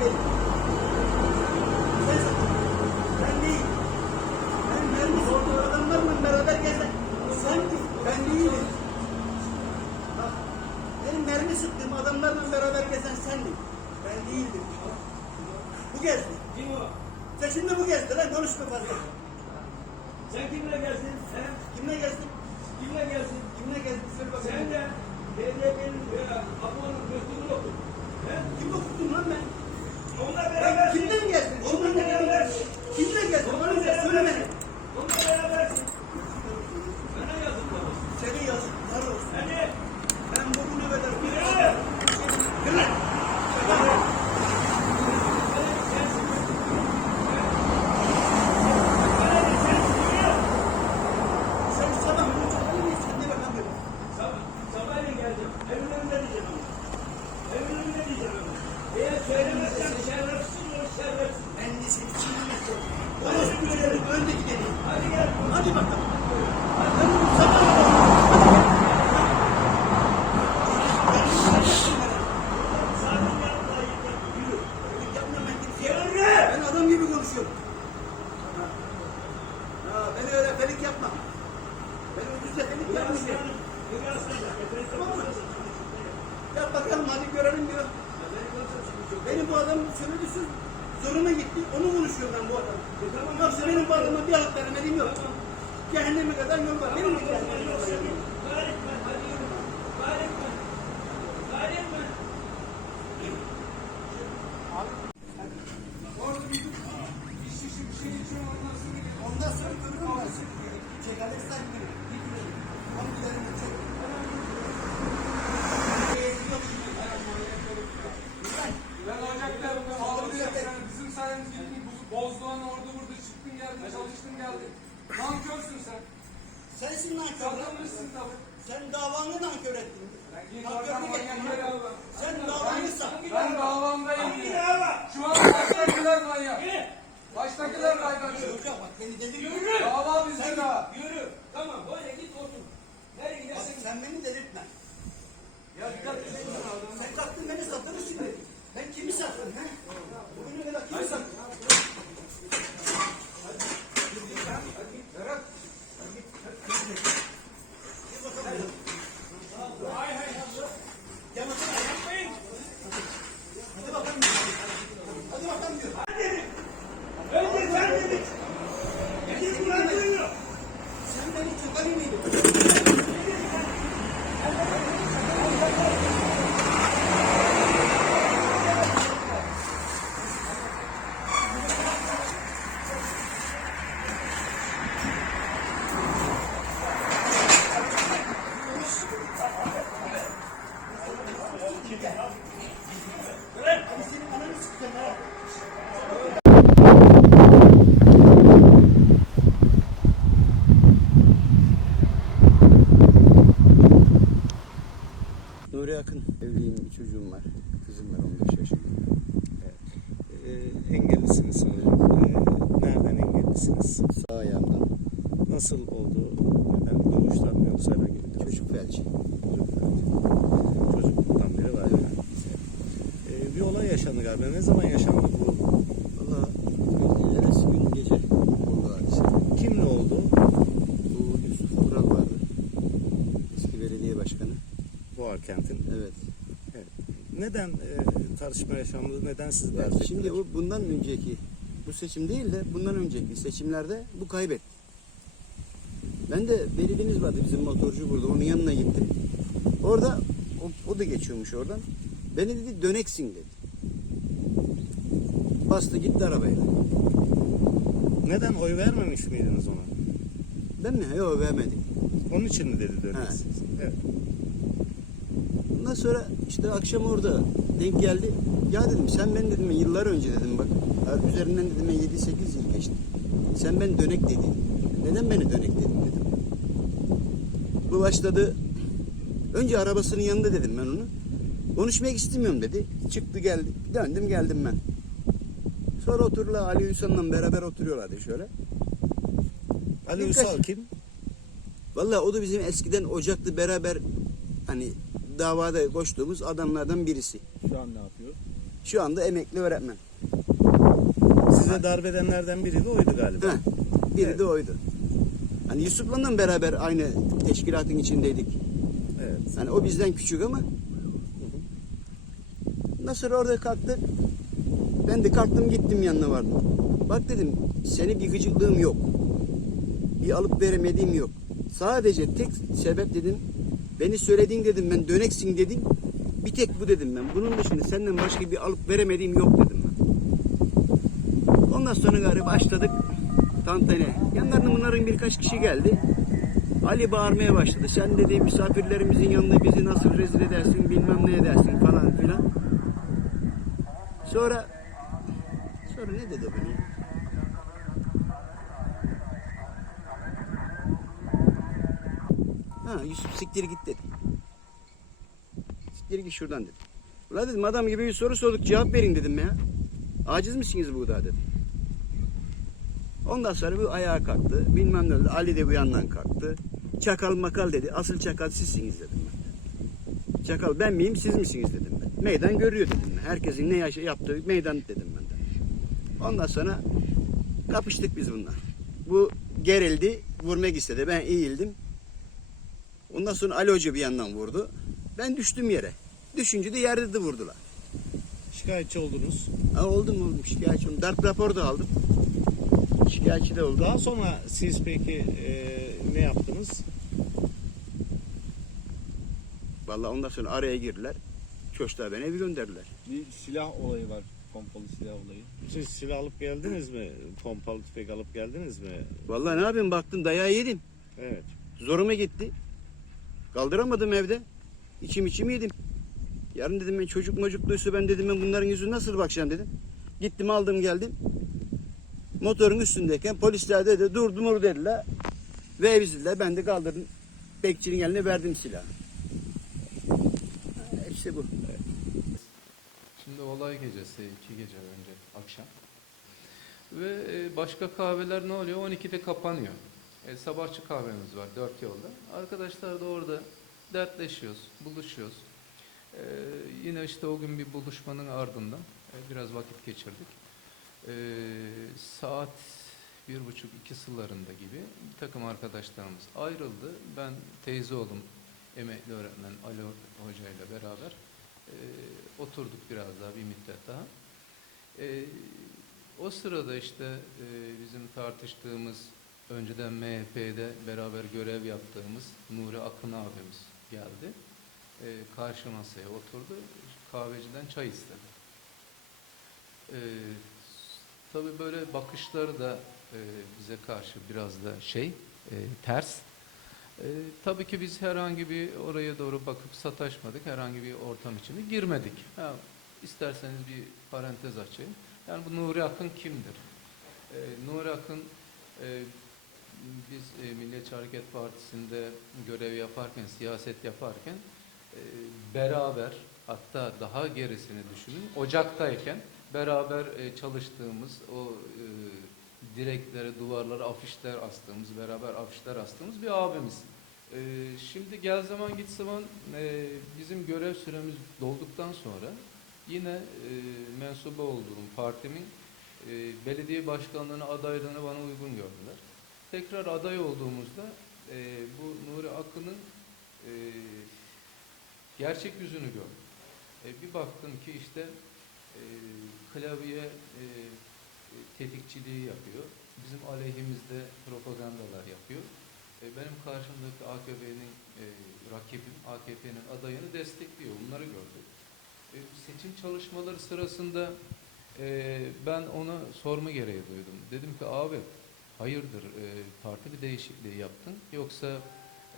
benim. minute. Tamam böyle git otur. Nereye Bak gidersin? sen beni delirtme. Ya dikkat et. Sen kalktın beni satırız şimdi. Ben kimi sattım he? Bugüne kadar kimi sattım? Berat. Gel bakalım. Hadi bakalım. Hadi bakalım diyor. Önce sen dedin. Gidin ben duyuyor. Sen beni çıkarır mıydın? Hadi senin ananı sıkacağım ha. Nuri Akın. Evliyim, bir çocuğum var. Kızım var 15 yaşında. Ee, engellisiniz sanırım. Ee, engellisiniz? Sağ ayağımdan Nasıl oldu? Neden doğuştan mı yoksa herhangi bir çocuk felci. Çocukluktan beri var yani. Ee, bir olay yaşandı galiba. Ne zaman yaşandı bu? Valla ertesi gün gece oldu hadise. Kimle oldu? Bu Yusuf Ural vardı. Eski belediye başkanı. Boğar kentin. Evet. Neden e, tartışma yaşandı? Neden siz ettiler? şimdi bu bundan önceki seçim değil de bundan önceki seçimlerde bu kaybetti. Ben de belediğimiz vardı bizim motorcu burada. Onun yanına gittim. Orada o, o da geçiyormuş oradan. Beni dedi döneksin dedi. Bastı gitti arabayla. Neden oy vermemiş miydiniz ona? Ben mi? Yok vermedim. Onun için mi dedi döneceksiniz? Evet. Ondan sonra işte akşam orada denk geldi. Ya dedim sen ben dedim yıllar önce dedim bak. Ya Üzerinden dedim 7-8 yıl geçti. Sen ben dönek dedin. Neden beni dönek dedin dedim. Bu başladı. Önce arabasının yanında dedim ben onu. Konuşmak istemiyorum dedi. Çıktı geldi. Döndüm geldim ben. Sonra oturdular Ali Hüsnü'yle beraber oturuyorlardı şöyle. Ali Ünsal kim? Vallahi o da bizim eskiden ocaklı beraber hani davada koştuğumuz adamlardan birisi. Şu an ne yapıyor? Şu anda emekli öğretmen. Size darp edenlerden biri de oydu galiba. Heh, biri Evet. de oydu. Hani Yusuf'la da beraber aynı teşkilatın içindeydik. Evet. Yani o bizden küçük ama. Nasıl orada kalktı? Ben de kalktım gittim yanına vardım. Bak dedim seni bir gıcıklığım yok. Bir alıp veremediğim yok. Sadece tek sebep dedim beni söylediğin dedim ben döneksin dedin. Bir tek bu dedim ben. Bunun dışında senden başka bir alıp veremediğim yok dedim. Ondan sonra gari başladık tantane. Yanlarına bunların birkaç kişi geldi. Ali bağırmaya başladı. Sen dedi misafirlerimizin yanında bizi nasıl rezil edersin bilmem ne edersin falan filan. Sonra sonra ne dedi ya? Ha Yusuf siktir git dedi. Siktir git şuradan dedi. Ulan dedim adam gibi bir soru sorduk cevap verin dedim ya. Aciz misiniz bu kadar dedim. Ondan sonra bu ayağa kalktı. Bilmem ne dedi. Ali de bu yandan kalktı. Çakal makal dedi. Asıl çakal sizsiniz dedim ben. Çakal ben miyim siz misiniz dedim ben. Meydan görüyor dedim ben. Herkesin ne yaşa- yaptığı meydan dedim ben de. Ondan sonra kapıştık biz bunlar. Bu gerildi. Vurmak istedi. Ben eğildim. Ondan sonra Ali Hoca bir yandan vurdu. Ben düştüm yere. Düşünce de yerde de vurdular. Şikayetçi oldunuz. Ha, oldum oldum şikayetçi oldum. Darp raporu da aldım. Şikayetçi de oldum. Daha sonra siz peki e, ne yaptınız? Vallahi ondan sonra araya girdiler. Çoştuğa beni evi gönderdiler. Bir silah olayı var. Pompalı silah olayı. Siz silah alıp geldiniz mi? Pompalı tüfek alıp geldiniz mi? Vallahi ne yapayım baktım dayağı yedim. Evet. Zoruma gitti. Kaldıramadım evde. İçim içim yedim. Yarın dedim ben çocuk mocukluysa ben dedim ben bunların yüzüne nasıl bakacağım dedim. Gittim aldım geldim. Motorun üstündeyken polisler dedi dur dur dediler. Ve evizdiler ben de kaldırdım. Bekçinin eline verdim silahı. Ha, İşte bu. Şimdi olay gecesi, iki gece önce akşam. Ve e, başka kahveler ne oluyor? 12'de kapanıyor. E, sabahçı kahvemiz var dört yolda. Arkadaşlar da orada dertleşiyoruz, buluşuyoruz. E, yine işte o gün bir buluşmanın ardından e, biraz vakit geçirdik. E, saat bir buçuk iki sularında gibi bir takım arkadaşlarımız ayrıldı. Ben teyze oğlum emekli öğretmen Ali Hoca ile beraber e, oturduk biraz daha bir müddet daha. E, o sırada işte e, bizim tartıştığımız önceden MHP'de beraber görev yaptığımız Nuri Akın abimiz geldi. E, karşı masaya oturdu. Kahveciden çay istedi. E, tabii böyle bakışları da e, bize karşı biraz da şey e, ters. E, tabii ki biz herhangi bir oraya doğru bakıp sataşmadık. Herhangi bir ortam içine girmedik. Ha, isterseniz bir parantez açayım. Yani bu Nuri Akın kimdir? E, Nuri Akın e, biz e, Milliyetçi Hareket Partisi'nde görev yaparken, siyaset yaparken e, beraber hatta daha gerisini düşünün. Ocaktayken beraber e, çalıştığımız o e, direklere, duvarlara afişler astığımız, beraber afişler astığımız bir abimiz. E, şimdi gel zaman git zaman e, bizim görev süremiz dolduktan sonra yine e, mensubu olduğum partimin belediye başkanlığına adaylığını bana uygun gördüler. Tekrar aday olduğumuzda bu Nuri Akın'ın gerçek yüzünü gördüm. Bir baktım ki işte e, klavye e, tetikçiliği yapıyor. Bizim aleyhimizde propagandalar yapıyor. E, benim karşımdaki AKP'nin e, rakibim, AKP'nin adayını destekliyor. Bunları gördük. E, seçim çalışmaları sırasında e, ben ona sorma gereği duydum. Dedim ki abi hayırdır e, parti bir değişikliği yaptın yoksa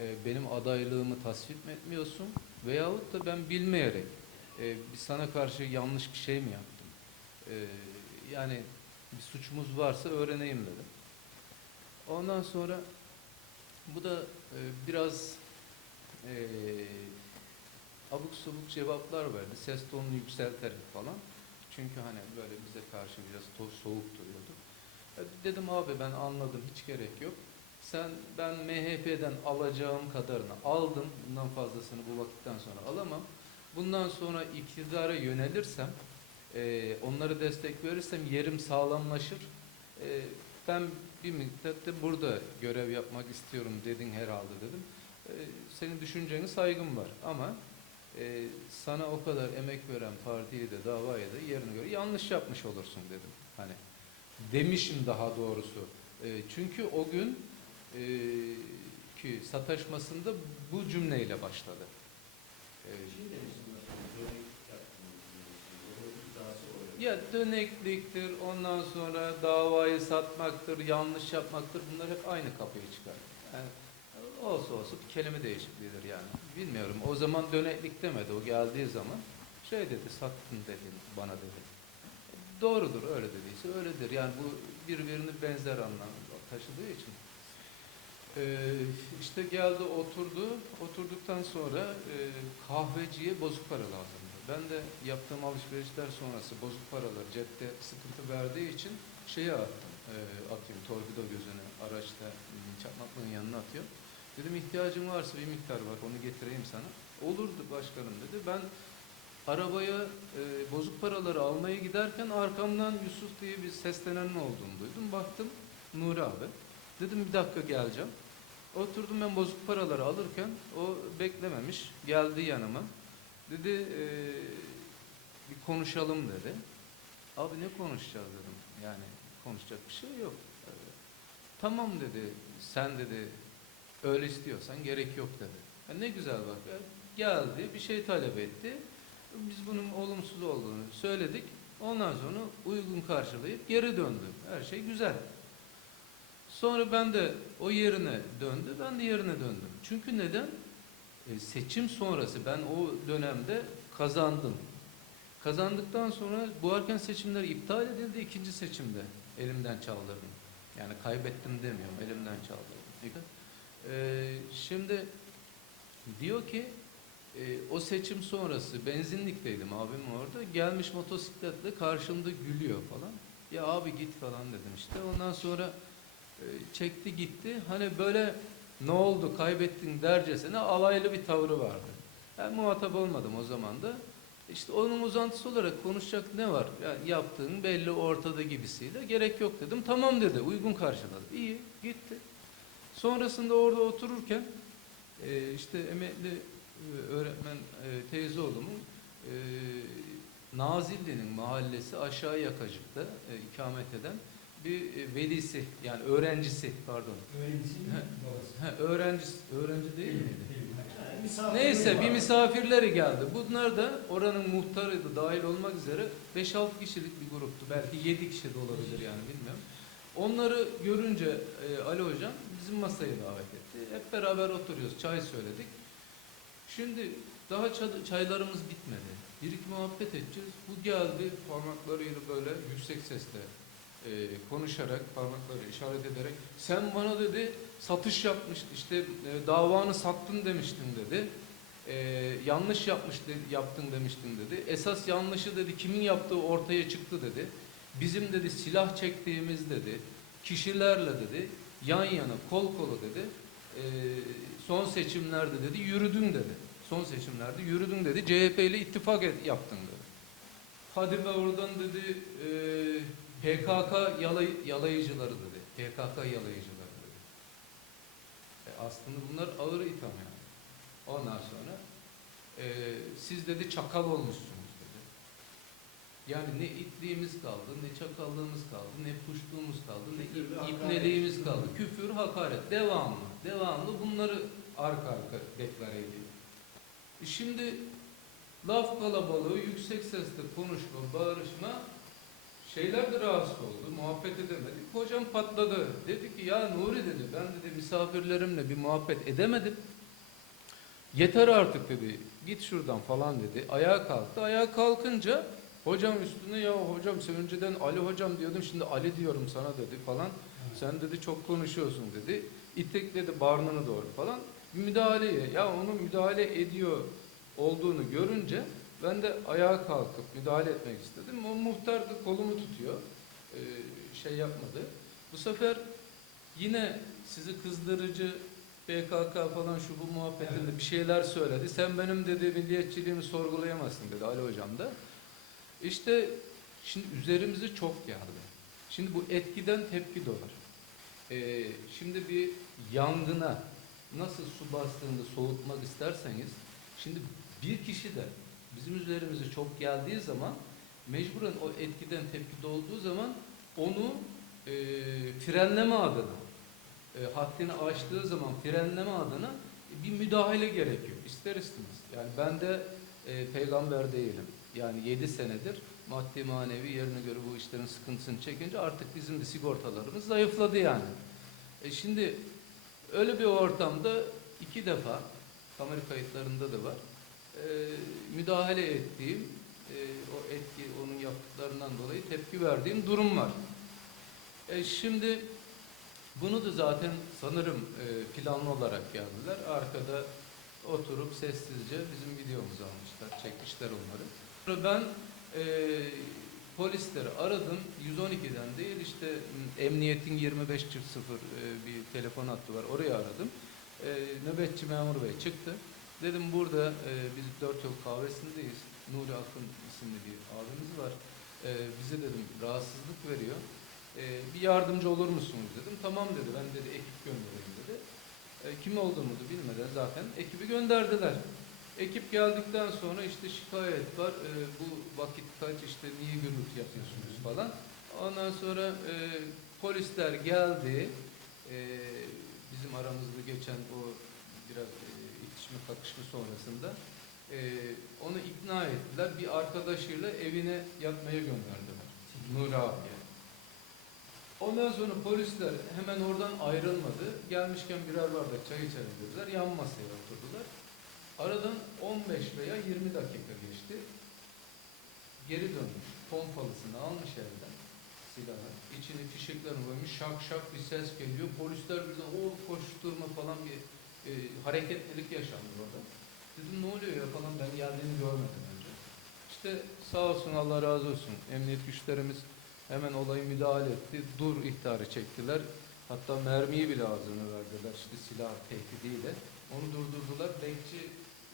e, benim adaylığımı tasvip mi etmiyorsun veyahut da ben bilmeyerek e, bir sana karşı yanlış bir şey mi yaptım? E, yani bir suçumuz varsa öğreneyim dedim. Ondan sonra bu da e, biraz e, abuk subuk cevaplar verdi. Ses tonunu yükselterek falan. Çünkü hani böyle bize karşı biraz soğuk duruyordu. E, dedim abi ben anladım hiç gerek yok. Sen ben MHP'den alacağım kadarını aldım. Bundan fazlasını bu vakitten sonra alamam. Bundan sonra iktidara yönelirsem e, onları destek verirsem yerim sağlamlaşır. E, ben bir müddet de burada görev yapmak istiyorum dedin herhalde dedim. E, senin düşüncene saygım var ama e, sana o kadar emek veren partiyi de davayı da yerine göre yanlış yapmış olursun dedim. Hani demişim daha doğrusu. E, çünkü o gün e, ki sataşmasında bu cümleyle başladı. E, ya dönekliktir, ondan sonra davayı satmaktır, yanlış yapmaktır bunlar hep aynı kapıyı çıkar. Yani olsa olsa bir kelime değişikliğidir yani. Bilmiyorum o zaman döneklik demedi o geldiği zaman şey dedi sattın dedi bana dedi. Doğrudur öyle dediyse öyledir yani bu birbirini benzer anlam taşıdığı için. Ee, işte geldi oturdu. Oturduktan sonra e, kahveciye bozuk para lazımdı. Ben de yaptığım alışverişler sonrası bozuk paraları cepte sıkıntı verdiği için şeye attım. E, atıyorum torpido gözüne araçta hmm, çakmaklığın yanına atıyor. Dedim ihtiyacın varsa bir miktar var onu getireyim sana. Olurdu başkanım dedi. Ben arabaya e, bozuk paraları almaya giderken arkamdan Yusuf diye bir seslenen olduğunu duydum. Baktım Nuri abi. Dedim bir dakika geleceğim. Oturdum ben bozuk paraları alırken o beklememiş. Geldi yanıma. Dedi eee, bir konuşalım dedi. Abi ne konuşacağız dedim. Yani konuşacak bir şey yok. Eee, tamam dedi. Sen dedi öyle istiyorsan gerek yok dedi. Ya ne güzel bak. Geldi bir şey talep etti. Biz bunun olumsuz olduğunu söyledik. Ondan sonra uygun karşılayıp geri döndü. Her şey güzel. Sonra ben de o yerine döndü, ben de yerine döndüm. Çünkü neden? E, seçim sonrası ben o dönemde kazandım. Kazandıktan sonra bu erken seçimler iptal edildi. ikinci seçimde elimden çaldırdım. Yani kaybettim demiyorum, elimden çaldırdım. E, şimdi diyor ki e, o seçim sonrası benzinlikteydim abim orada. Gelmiş motosikletle karşımda gülüyor falan. Ya abi git falan dedim işte. Ondan sonra e, çekti gitti. Hani böyle ne oldu kaybettin dercesine alaylı bir tavrı vardı. Ben muhatap olmadım o zaman da. İşte onun uzantısı olarak konuşacak ne var? Yani yaptığın belli ortada gibisiyle gerek yok dedim. Tamam dedi. Uygun karşıladı. İyi gitti. Sonrasında orada otururken e, işte emekli e, öğretmen e, teyze oğlumun Nazilli'nin mahallesi aşağı yakacıkta ikamet eden bir e, velisi yani öğrencisi pardon. Ha, öğrencisi, öğrenci değil miydi? Neyse bir misafirleri geldi. Bunlar da oranın muhtarıydı dahil olmak üzere 5-6 kişilik bir gruptu. Belki 7 kişi de olabilir yani bilmiyorum. Onları görünce e, Ali Hocam bizim masaya davet etti. Hep beraber oturuyoruz. Çay söyledik. Şimdi daha ça- çaylarımız bitmedi. Bir iki muhabbet edeceğiz. Bu geldi parmaklarıyla böyle yüksek sesle e, konuşarak, parmakları işaret ederek sen bana dedi satış yapmış, işte e, davanı sattın demiştin dedi. E, yanlış yapmış de- yaptın demiştin dedi. Esas yanlışı dedi kimin yaptığı ortaya çıktı dedi. Bizim dedi silah çektiğimiz dedi kişilerle dedi yan yana kol kola dedi e, son seçimlerde dedi yürüdün dedi. Son seçimlerde yürüdün dedi. CHP ile ittifak et, yaptın dedi. Hadi be oradan dedi e, PKK yalay, yalayıcıları dedi. PKK yalayıcıları dedi. E, aslında bunlar ağır itham yani. Ondan sonra e, siz dedi çakal olmuşsunuz dedi. Yani ne itliğimiz kaldı, ne çakallığımız kaldı, ne puştuğumuz kaldı, ne ip- ipneliğimiz kaldı. Küfür, hakaret, devamlı, devamlı bunları arka arka deklare ediyor. E Şimdi laf kalabalığı, yüksek sesle konuşma, bağırışma şeyler de rahatsız oldu. Muhabbet edemedik. Hocam patladı. Dedi ki ya Nuri dedi ben dedi misafirlerimle bir muhabbet edemedim. Yeter artık dedi. Git şuradan falan dedi. Ayağa kalktı. Ayağa kalkınca hocam üstüne ya hocam sen önceden Ali hocam diyordum şimdi Ali diyorum sana dedi falan. Sen dedi çok konuşuyorsun dedi. İtekledi barnını doğru falan. Müdahaleye ya onu müdahale ediyor olduğunu görünce ben de ayağa kalkıp müdahale etmek istedim. O muhtar da kolumu tutuyor. Ee, şey yapmadı. Bu sefer yine sizi kızdırıcı PKK falan şu bu muhabbetinde bir şeyler söyledi. Sen benim dedi milliyetçiliğimi sorgulayamazsın dedi Ali hocam da. İşte şimdi üzerimizi çok geldi. Şimdi bu etkiden tepki doğar. Ee, şimdi bir yangına nasıl su bastığında soğutmak isterseniz şimdi bir kişi de bizim üzerimize çok geldiği zaman mecburen o etkiden tepki olduğu zaman onu e, frenleme adına e, haddini aştığı zaman frenleme adına bir müdahale gerekiyor. İster istemez. Yani ben de e, peygamber değilim. Yani 7 senedir maddi manevi yerine göre bu işlerin sıkıntısını çekince artık bizim de sigortalarımız zayıfladı yani. E şimdi öyle bir ortamda iki defa kamera kayıtlarında da var. E, müdahale ettiğim e, o etki onun yaptıklarından dolayı tepki verdiğim durum var. E şimdi bunu da zaten sanırım e, planlı olarak geldiler. Arkada oturup sessizce bizim videomuzu almışlar, çekmişler onları. Ben e, polisleri aradım. 112'den değil işte m, emniyetin 25 çift sıfır e, bir telefon hattı var. Oraya aradım. E, nöbetçi memur bey çıktı. Dedim burada e, biz dört yol kahvesindeyiz. Nuri Akın isimli bir abimiz var. E, bize dedim rahatsızlık veriyor. E, bir yardımcı olur musunuz dedim. Tamam dedi. Ben dedi ekip göndereyim dedi. E, kim olduğumu da bilmeden zaten ekibi gönderdiler. Ekip geldikten sonra işte şikayet var. E, bu vakit kaç işte niye gürültü yapıyorsunuz falan. Ondan sonra e, polisler geldi. E, bizim aramızda geçen o biraz itişme kakışma sonrasında e, onu ikna ettiler. Bir arkadaşıyla evine yatmaya gönderdiler. Nuri abiye. Ondan sonra polisler hemen oradan ayrılmadı. Gelmişken birer bardak çay içelim dediler. Yan masaya oturdular. Aradan 15 veya 20 dakika geçti. Geri dönmüş. Pompalısını almış elden silahı. İçine fişeklerini koymuş. Şak şak bir ses geliyor. Polisler birden o koşturma falan bir e, hareketlilik yaşandı orada. Dedim ne oluyor ya falan ben geldiğini görmedim önce. İşte sağ olsun Allah razı olsun. Emniyet güçlerimiz hemen olayı müdahale etti. Dur ihtarı çektiler. Hatta mermiyi bile ağzına verdiler. İşte silah tehdidiyle. Onu durdurdular. Bekçi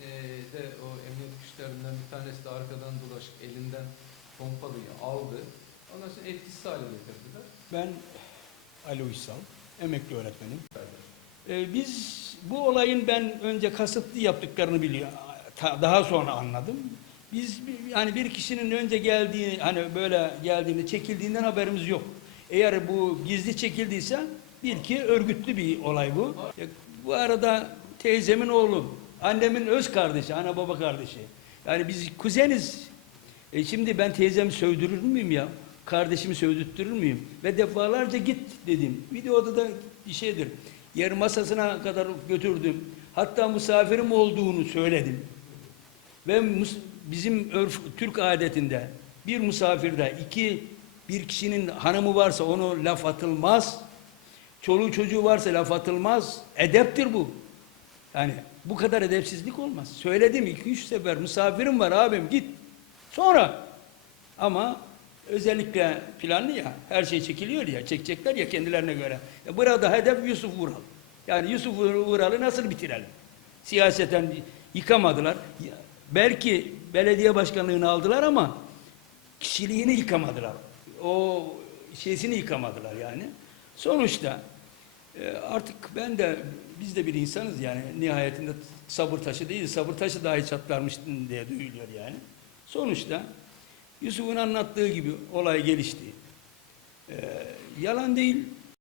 e, de o emniyet güçlerinden bir tanesi de arkadan dolaşıp elinden pompalıyı aldı. Ondan sonra etkisiz hale getirdiler. Ben Ali Uysal, emekli öğretmenim. Ee, biz bu olayın ben önce kasıtlı yaptıklarını biliyor, daha sonra anladım. Biz yani bir kişinin önce geldiğini hani böyle geldiğini çekildiğinden haberimiz yok. Eğer bu gizli çekildiyse bir ki örgütlü bir olay bu. Ya, Bu arada teyzemin oğlu, annemin öz kardeşi, ana baba kardeşi. Yani biz kuzeniz. E şimdi ben teyzemi sövdürür müyüm ya? Kardeşimi sövdürtürür müyüm? Ve defalarca git dedim. Videoda da bir şeydir. Yer masasına kadar götürdüm. Hatta misafirim olduğunu söyledim. Ve bizim örf, Türk adetinde bir misafirde iki bir kişinin hanımı varsa onu laf atılmaz. Çoluğu çocuğu varsa laf atılmaz. Edeptir bu. Yani bu kadar edepsizlik olmaz. Söyledim iki üç sefer misafirim var abim git. Sonra ama özellikle planlı ya her şey çekiliyor ya çekecekler ya kendilerine göre. E burada hedef Yusuf Vural. Yani Yusuf Vural'ı nasıl bitirelim? Siyaseten yıkamadılar. Belki belediye başkanlığını aldılar ama kişiliğini yıkamadılar. O şeysini yıkamadılar yani. Sonuçta e, artık ben de biz de bir insanız yani nihayetinde sabır taşı değil sabır taşı dahi çatlarmış diye duyuluyor yani. Sonuçta Yusuf'un anlattığı gibi olay gelişti. E, yalan değil